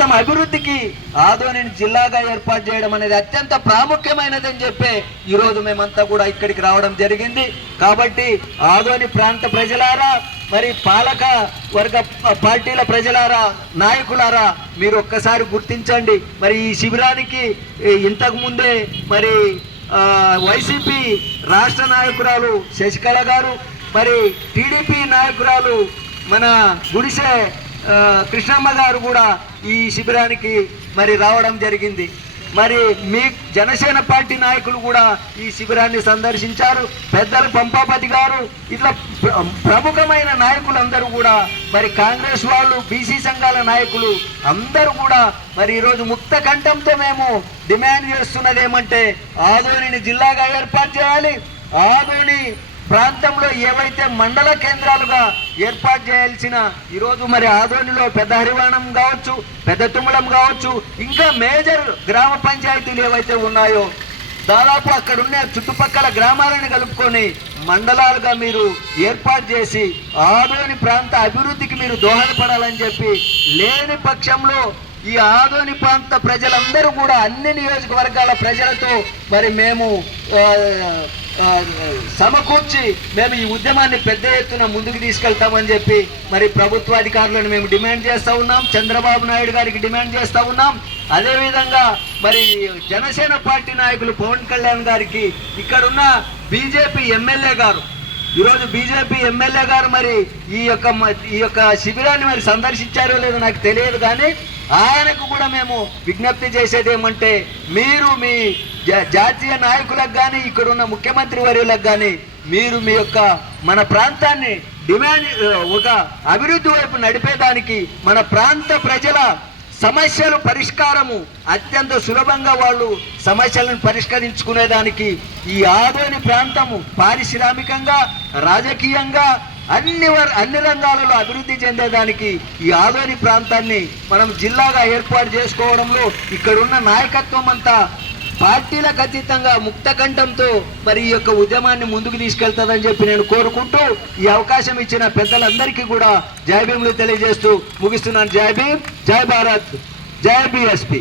ప్రాంతం అభివృద్ధికి ఆదోనిని జిల్లాగా ఏర్పాటు చేయడం అనేది అత్యంత ప్రాముఖ్యమైనదని చెప్పి ఈరోజు మేమంతా కూడా ఇక్కడికి రావడం జరిగింది. కాబట్టి ఆదోని ప్రాంత ప్రజలారా, మరి పాలక వర్గ పార్టీల ప్రజలారా, నాయకులారా, మీరు ఒక్కసారి గుర్తించండి. మరి ఈ శిబిరానికి ఇంతకు ముందే మరి వైసీపీ రాష్ట్ర నాయకురాలు శశికళ గారు, మరి టీడీపీ నాయకురాలు మన గుడిసె కృష్ణమ్మ గారు కూడా ఈ శిబిరానికి మరి రావడం జరిగింది. మరి మీ జనసేన పార్టీ నాయకులు కూడా ఈ శిబిరాన్ని సందర్శించారు. పెద్దలు పంపాపతి గారు, ఇట్లా ప్రముఖమైన నాయకులందరూ కూడా, మరి కాంగ్రెస్ వాళ్ళు, బీసీ సంఘాల నాయకులు అందరూ కూడా మరి ఈరోజు ముక్త కంఠంతో మేము డిమాండ్ చేస్తున్నది ఏమంటే ఆదోనిని జిల్లాగా ఏర్పాటు చేయాలి. ఆదోని ప్రాంతంలో ఏవైతే మండల కేంద్రాలుగా ఏర్పాటు చేయాల్సిన ఈరోజు మరి ఆదోనిలో పెద్ద హరివాణం కావచ్చు, పెద్ద తుమ్మలం కావచ్చు, ఇంకా మేజర్ గ్రామ పంచాయతీలు ఏవైతే ఉన్నాయో దాదాపు అక్కడున్న చుట్టుపక్కల గ్రామాలను కలుపుకొని మండలాలుగా మీరు ఏర్పాటు చేసి ఆదోని ప్రాంత అభివృద్ధికి మీరు దోహదపడాలని చెప్పి, లేని పక్షంలో ఈ ఆదోని ప్రాంత ప్రజలందరూ కూడా అన్ని నియోజకవర్గాల ప్రజలతో మరి మేము సమకూర్చి మేము ఈ ఉద్యమాన్ని పెద్ద ఎత్తున ముందుకు తీసుకెళ్తామని చెప్పి మరి ప్రభుత్వాధికారులను మేము డిమాండ్ చేస్తూ ఉన్నాం. చంద్రబాబు నాయుడు గారికి డిమాండ్ చేస్తూ ఉన్నాం. అదేవిధంగా మరి జనసేన పార్టీ నాయకులు పవన్ కళ్యాణ్ గారికి, ఇక్కడున్న బీజేపీ ఎమ్మెల్యే గారు, ఈరోజు బీజేపీ ఎమ్మెల్యే గారు మరి ఈ యొక్క శిబిరాన్ని మరి సందర్శించారో లేదో నాకు తెలియదు, కానీ ఆయనకు కూడా మేము విజ్ఞప్తి చేసేది ఏమంటే మీరు మీ జాతీయ నాయకులకు కానీ ఇక్కడున్న ముఖ్యమంత్రి వర్యులకు కానీ మీరు మీ యొక్క మన ప్రాంతాన్ని ఒక అభివృద్ధి వైపు నడిపేదానికి, మన ప్రాంత ప్రజల సమస్యలు పరిష్కారము అత్యంత సులభంగా వాళ్ళు సమస్యలను పరిష్కరించుకునేదానికి ఈ ఆదోని ప్రాంతము పారిశ్రామికంగా, రాజకీయంగా అన్ని రంగాలలో అభివృద్ధి చెందేదానికి ఈ ఆదోని ప్రాంతాన్ని మనం జిల్లాగా ఏర్పాటు చేసుకోవడంలో ఇక్కడున్న నాయకత్వం అంతా పార్టీలకు అతీతంగా ముక్త కంఠంతో మరి ఈ యొక్క ఉద్యమాన్ని ముందుకు తీసుకెళ్తాదని చెప్పి నేను కోరుకుంటూ ఈ అవకాశం ఇచ్చిన పెద్దలందరికీ కూడా జై భీములు తెలియజేస్తూ ముగిస్తున్నాను. జై భీమ్, జై భారత్, జై బీఎస్పీ.